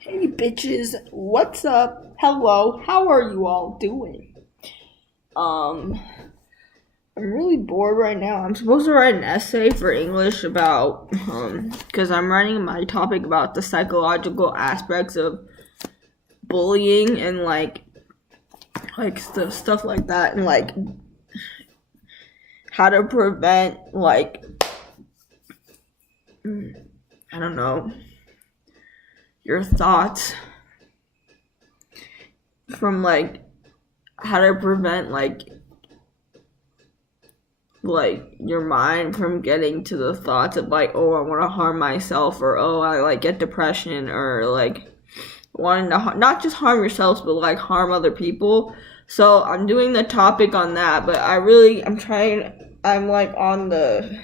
Hey bitches, what's up? Hello, how are you all doing? Um, I'm really bored right now. I'm supposed to write an essay for English about, because I'm writing my topic about the psychological aspects of bullying and stuff like that, and how to prevent, I don't know, your thoughts from how to prevent your mind from getting to the thoughts of oh, I want to harm myself, or oh, I get depression, or wanting to not just harm yourselves but harm other people. So I'm doing the topic on that, but I'm on the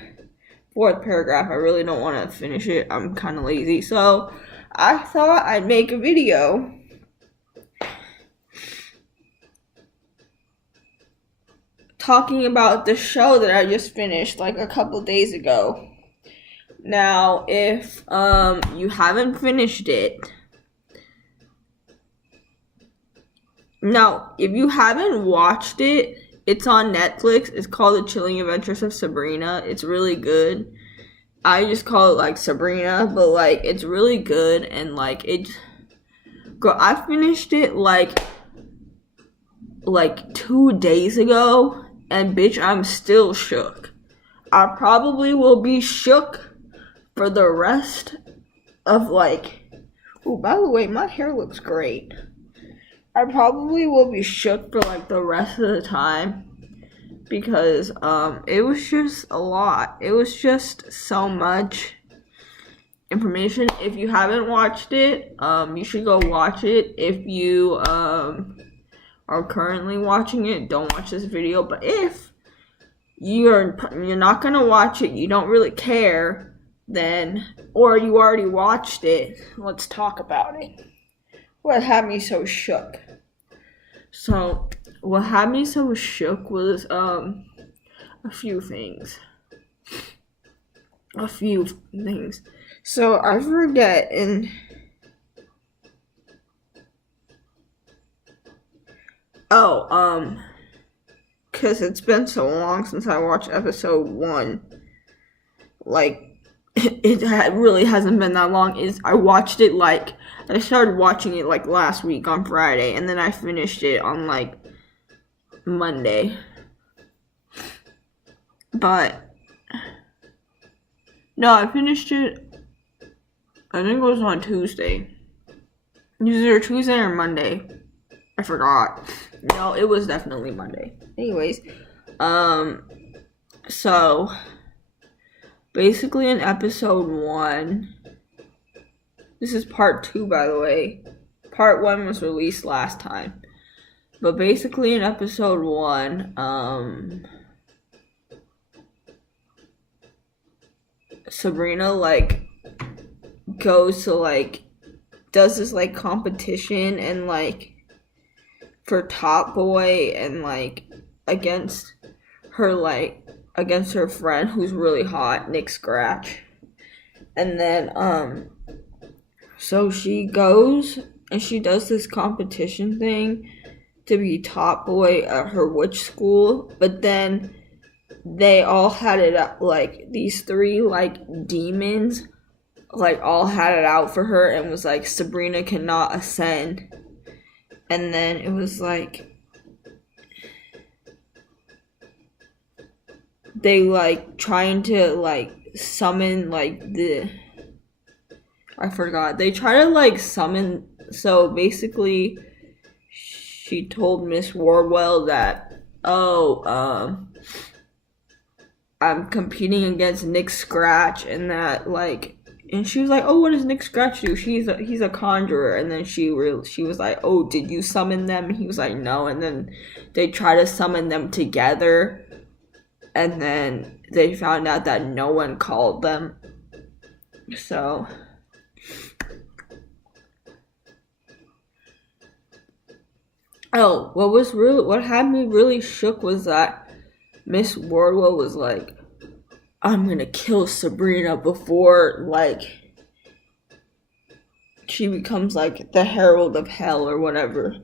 fourth paragraph. I really don't want to finish it. I'm kind of lazy, so I thought I'd make a video talking about the show that I just finished a couple days ago. Now, if you haven't finished it, if you haven't watched it, it's on Netflix. It's called The Chilling Adventures of Sabrina. It's really good. I just call it Sabrina, but it's really good, and girl, I finished it 2 days ago. And bitch, I'm still shook. I probably will be shook for the rest of oh, by the way, my hair looks great. I probably will be shook for the rest of the time, because it was just a lot. It was just so much information. If you haven't watched it, you should go watch it. If you are currently watching it, don't watch this video. But if you're not gonna watch it, you don't really care, then, or you already watched it, let's talk about it. What had me so shook? So what had me so shook was a few things. So I forget, and because it's been so long since I watched episode 1. It really hasn't been that long. I watched it I started watching it last week on Friday, and then I finished it on Monday. But no, I finished it, I think it was on Tuesday. Either Tuesday or Monday. I forgot. No, it was definitely Monday. Anyways, so basically in episode 1, this is part 2, by the way. Part 1 was released last time. But basically in episode 1, Sabrina goes to does this competition, and for Top Boy, and against her friend who's really hot, Nick Scratch. And then so she goes and she does this competition thing to be Top Boy at her witch school, but then they all had it up, these 3 demons all had it out for her, and was Sabrina cannot ascend. And then it was they trying to summon I forgot. They try to summon. So basically she told Miss Wardwell that I'm competing against Nick Scratch, and that and she was oh, what does Nick Scratch do? He's a conjurer. And then she was oh, did you summon them? And he was no. And then they try to summon them together, and then they found out that no one called them. So what had me really shook was that Miss Wardwell was I'm gonna kill Sabrina before she becomes like the herald of hell or whatever.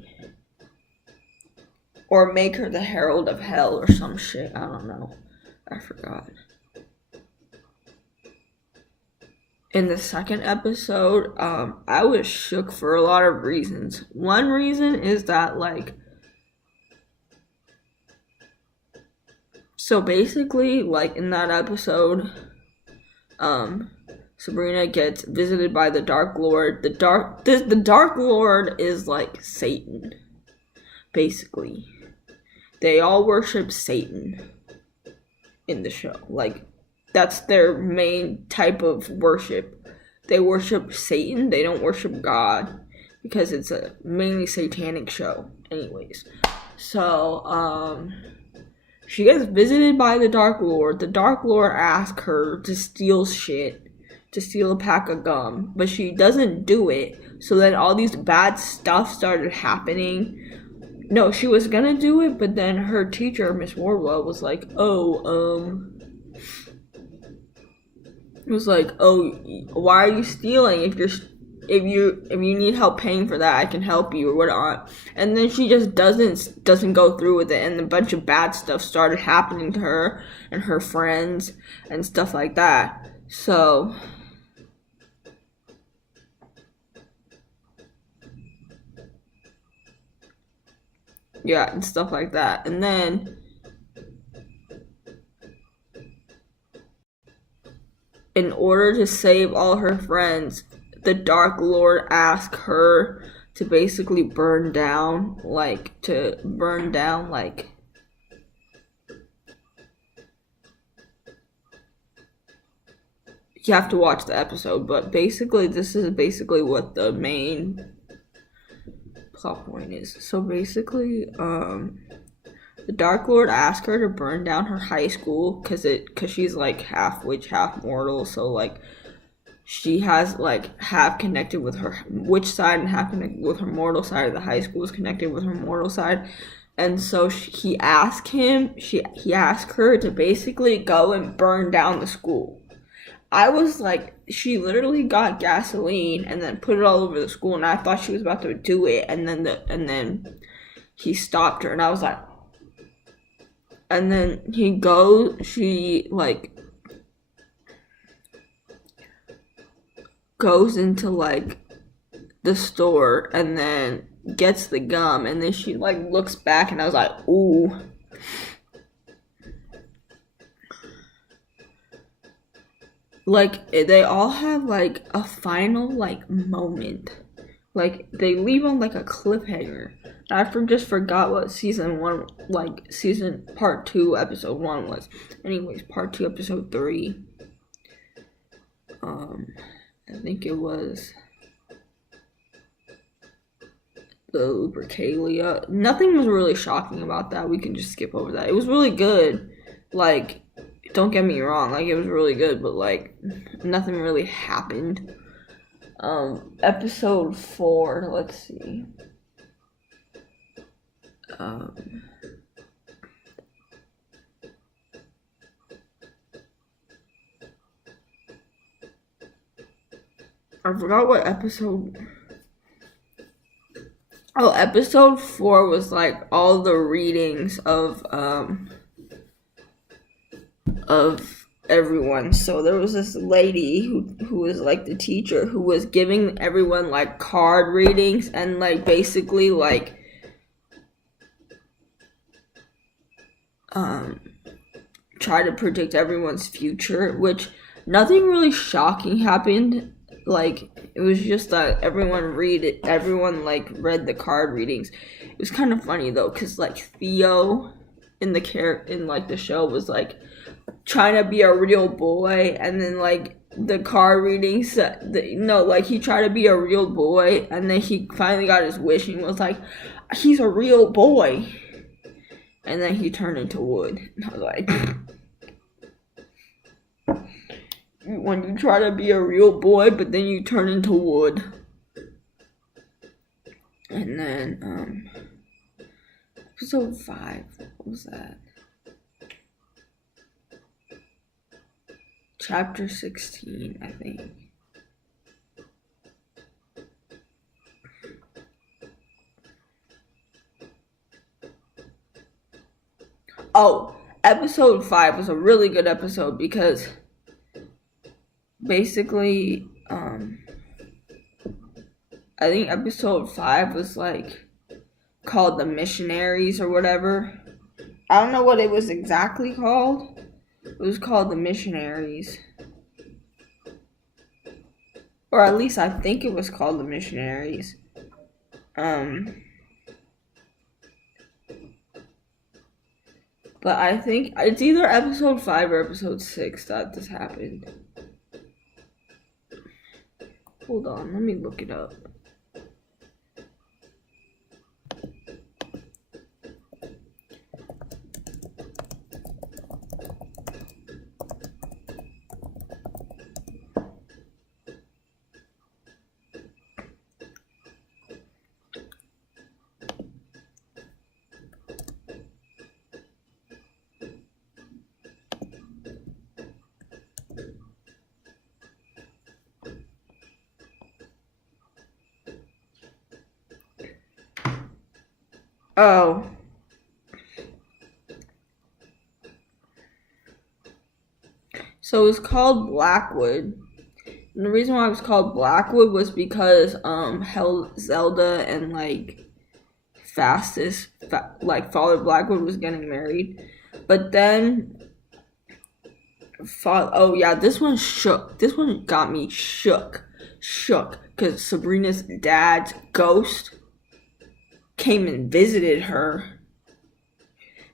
Or make her the herald of hell or some shit. I don't know. I forgot. In the second episode, I was shook for a lot of reasons. One reason is that, like, so basically, like, in that episode, Sabrina gets visited by the Dark Lord. The Dark Lord is like Satan, basically. They all worship Satan in the show. Like, that's their main type of worship. They worship Satan. They don't worship God because it's a mainly satanic show. Anyways, so she gets visited by the Dark Lord. The Dark Lord asks her to steal shit, to steal a pack of gum, but she doesn't do it. So then all these bad stuff started happening. No, she was gonna do it, but then her teacher, Miss Wardlow, was like, why are you stealing? If you need help paying for that, I can help you or whatnot. And then she just doesn't go through with it, and a bunch of bad stuff started happening to her and her friends and stuff like that. So yeah, and stuff like that. And then in order to save all her friends, the Dark Lord asked her to basically burn down, you have to watch the episode, but basically this is basically what the main plot point is. So basically, the Dark Lord asked her to burn down her high school because she's like half witch, half mortal. So like she has like half connected with her witch side and half connected with her mortal side. The high school is connected with her mortal side, and so he asked her to basically go and burn down the school. I was like, she literally got gasoline and then put it all over the school, and I thought she was about to do it, and then he stopped her, and I was like, and then she like goes into like the store and then gets the gum, and then she like looks back, and I was like, ooh. Like, they all have, like, a final, like, moment. Like, they leave on, like, a cliffhanger. I just forgot what part 2, episode 1 was. Anyways, part 2, episode 3. I think it was the Lupercalia. Nothing was really shocking about that. We can just skip over that. It was really good. Like, don't get me wrong, like, it was really good, but, like, nothing really happened. Episode 4, let's see. I forgot what episode. Oh, episode 4 was, like, all the readings of everyone. So there was this lady who was like the teacher who was giving everyone like card readings and like basically like try to predict everyone's future, which nothing really shocking happened. Like, it was just that everyone read the card readings. It was kind of funny though, because like Theo in the show was like trying to be a real boy, and then like the card readings he tried to be a real boy, and then he finally got his wish and was like, he's a real boy, and then he turned into wood. And I was like, when you try to be a real boy but then you turn into wood. And then episode 5, what was that? Chapter 16, I think. Oh, episode 5 was a really good episode because basically, I think episode 5 was like called The Missionaries or whatever. I don't know what it was exactly called. It was called The Missionaries. Or at least I think it was called The Missionaries. But I think it's either episode 5 or episode 6 that this happened. Hold on, let me look it up. Oh. So it was called Blackwood. And the reason why it was called Blackwood was because Zelda and like Father Blackwood was getting married. But then this one shook. This one got me shook. Because Sabrina's dad's ghost came and visited her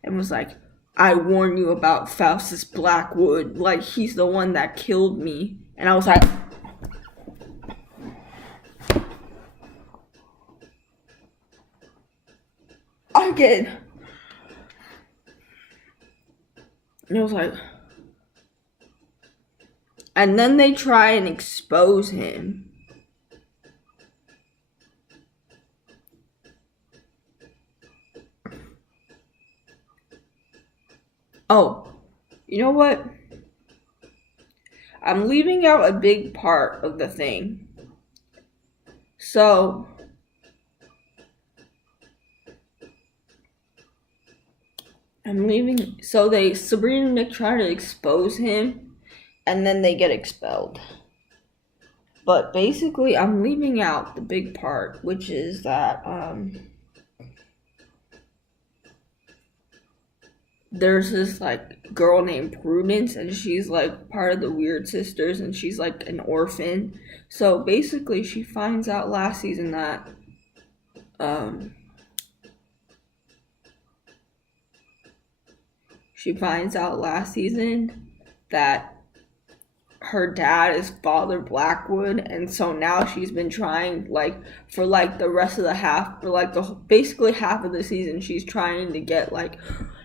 and was like, I warn you about Faustus Blackwood. Like, he's the one that killed me. And I was like, and it was like, and then they try and expose him. Oh, you know what? I'm leaving out a big part of the thing. So, Sabrina and Nick try to expose him, and then they get expelled. But basically, I'm leaving out the big part, which is that, there's this like girl named Prudence, and she's like part of the Weird Sisters, and she's like an orphan. So basically she finds out last season that her dad is Father Blackwood, and so now she's been trying like for like the rest of the half, for like basically half of the season, she's trying to get like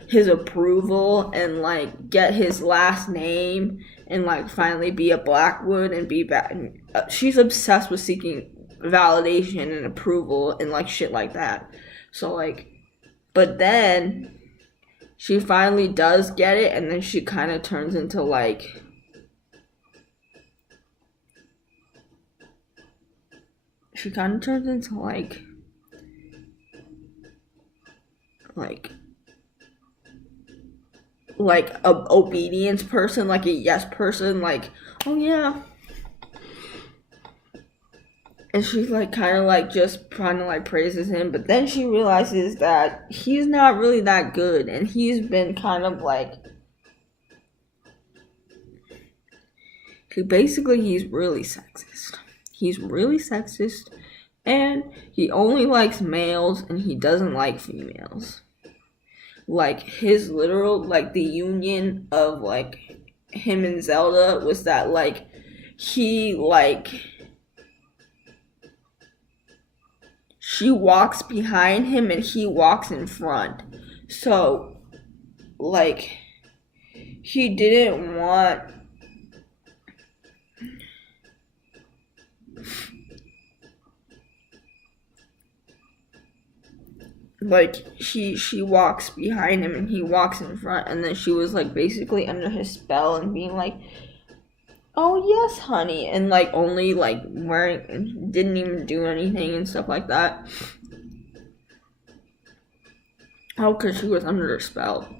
his approval and like get his last name and like finally be a Blackwood and be back. She's obsessed with seeking validation and approval and like shit like that. So like, but then she finally does get it, and then she kind of turns into like a obedience person, like a yes person, like, oh yeah. And she's like kind of like just trying to like praises him, but then she realizes that he's not really that good, and he's been kind of like he's really sexist. He's really sexist, and he only likes males, and he doesn't like females. Like, his literal, like, the union of, like, him and Zelda was that, like, he, like, she walks behind him and he walks in front. So, like, he didn't want like she walks behind him and he walks in front, and then she was like basically under his spell and being like, oh yes honey, and like only like wearing, didn't even do anything and stuff like that. Oh, because she was under her spell.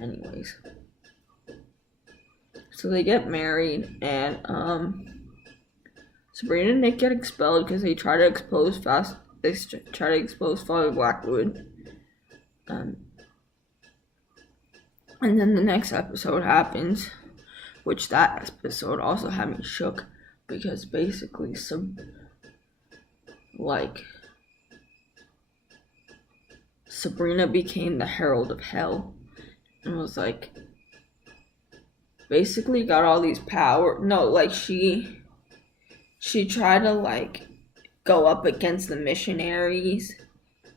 anyways. So they get married, and Sabrina and Nick get expelled because they try to expose Father Blackwood. And then the next episode happens, which that episode also had me shook because basically Sabrina became the Herald of Hell and was like basically got all these power. No, like she tried to like go up against the missionaries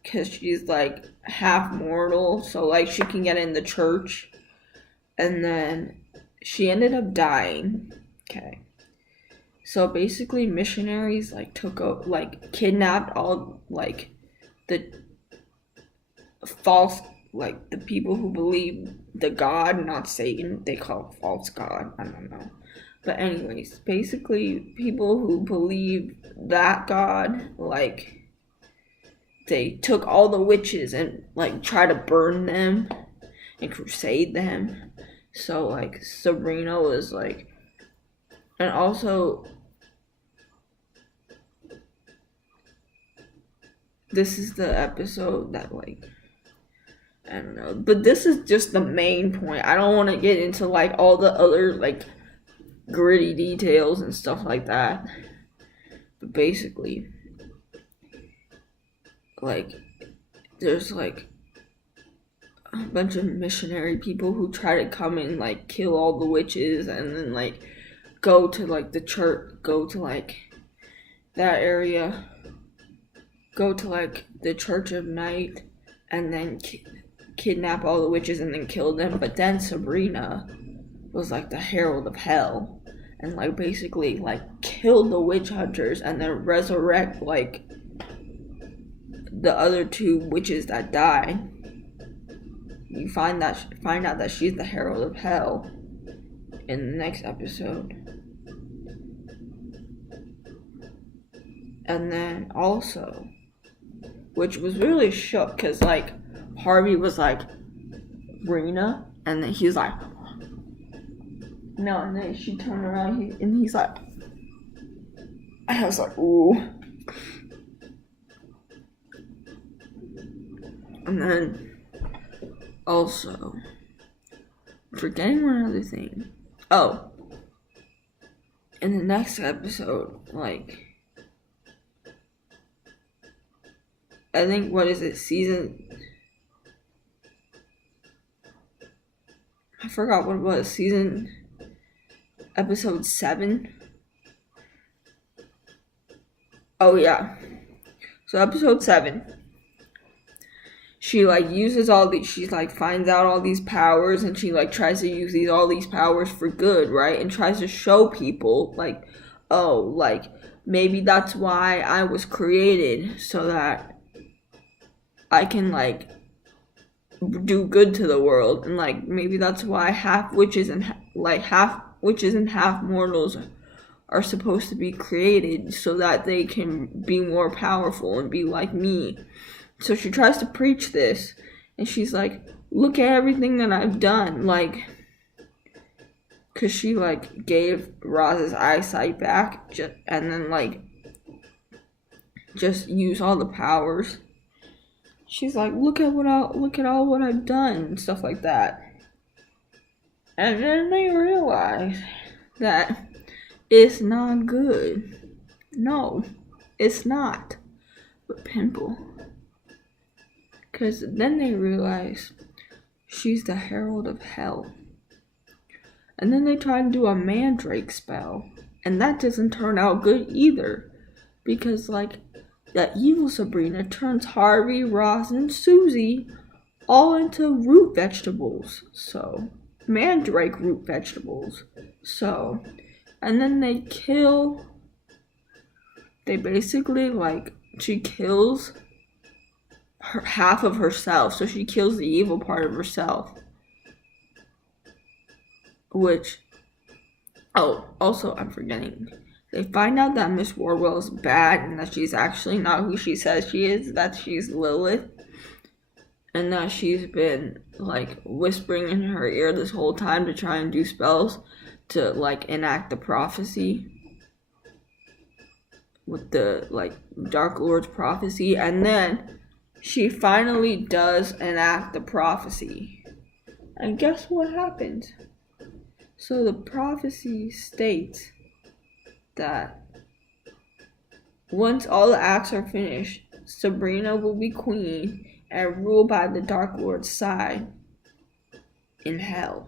because she's like half mortal, so like she can get in the church. And then she ended up dying. Okay. So basically missionaries like kidnapped all like the false, like the people who believe the God, not Satan. They call it false God. I don't know. But anyways, basically people who believe that God, like they took all the witches and like try to burn them and crusade them. So like Sabrina was like, and also this is the episode that like, I don't know, but this is just the main point. I don't want to get into like all the other like gritty details and stuff like that. But basically, like, there's like a bunch of missionary people who try to come and like kill all the witches and then like go to like the church, go to like that area, go to like the Church of Night and then kidnap all the witches and then kill them. But then Sabrina was like the Herald of Hell and like basically like kill the witch hunters and then resurrect like the other two witches that died. You find out that she's the Herald of Hell in the next episode. And then also, which was really shook because like Harvey was like, Sabrina, and then he's like, no, and then she turned around and he's like, I was like, ooh. And then also, forgetting one other thing. Oh, in the next episode, like, I think, what is it, I forgot what it was, episode 7? Oh, yeah. So, episode 7, she, like, uses she, like, finds out all these powers, and she, like, tries to use all these powers for good, right? And tries to show people, like, oh, like, maybe that's why I was created, so that I can, like, do good to the world. And, like, maybe that's why half witches and half mortals are supposed to be created, so that they can be more powerful and be like me. So she tries to preach this, and she's like, look at everything that I've done, like, because she, like, gave Roz's eyesight back, and then, like, just use all the powers. She's like, look at all what I've done, and stuff like that. And then they realize that it's not good. No, it's not. But Pimple. Because then they realize she's the Herald of Hell. And then they try to do a mandrake spell. And that doesn't turn out good either. Because, like, that evil Sabrina turns Harvey, Ross, and Susie all into root vegetables. So, mandrake root vegetables. So, and then they basically, like, she kills half of herself, so she kills the evil part of herself. Which, oh, also I'm forgetting. They find out that Miss Wardwell is bad and that she's actually not who she says she is, that she's Lilith. and that she's been like whispering in her ear this whole time to try and do spells to like enact the prophecy with the like Dark Lord's prophecy, and then she finally does enact the prophecy. And guess what happens? So the prophecy states that once all the acts are finished, Sabrina will be queen and rule by the Dark Lord's side in hell.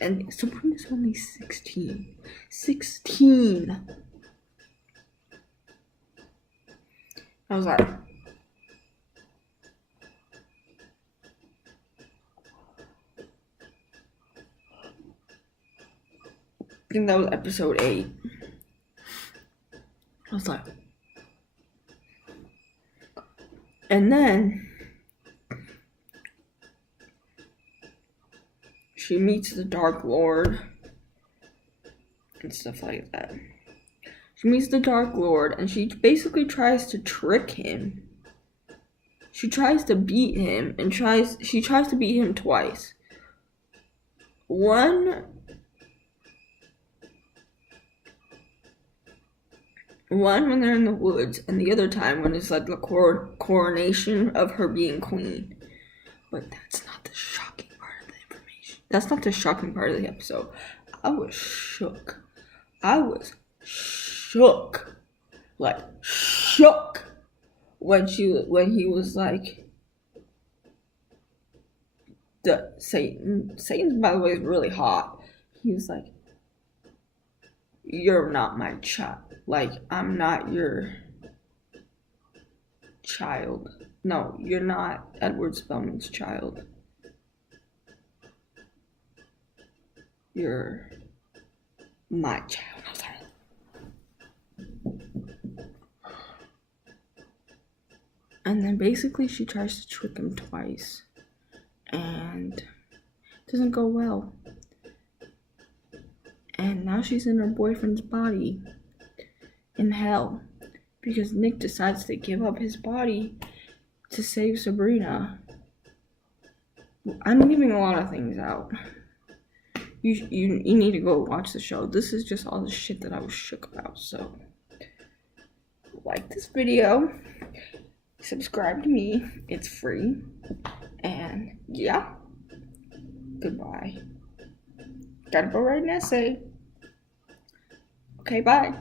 And Sabrina's only 16. 16! I was like, I think that was episode 8. I was like, and then she meets the Dark Lord and stuff like that. She meets the Dark Lord and she basically tries to trick him. She tries to beat him and she tries to beat him twice. One when they're in the woods, and the other time when it's like the coronation of her being queen. But that's not the shocking part of the information. That's not the shocking part of the episode. I was shook. Like shook when he was like the Satan's, by the way, is really hot. He was like, "You're not my child. Like, I'm not your child. No, you're not Edward Spellman's child. You're my child." I was like, and then basically she tries to trick him twice. And it doesn't go well. And now she's in her boyfriend's body in hell because Nick decides to give up his body to save Sabrina. I'm leaving a lot of things out. You need to go watch the show. This is just all the shit that I was shook about. So like this video, subscribe to me, it's free, and yeah, goodbye. Gotta go write an essay. Okay, bye.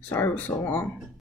Sorry it was so long.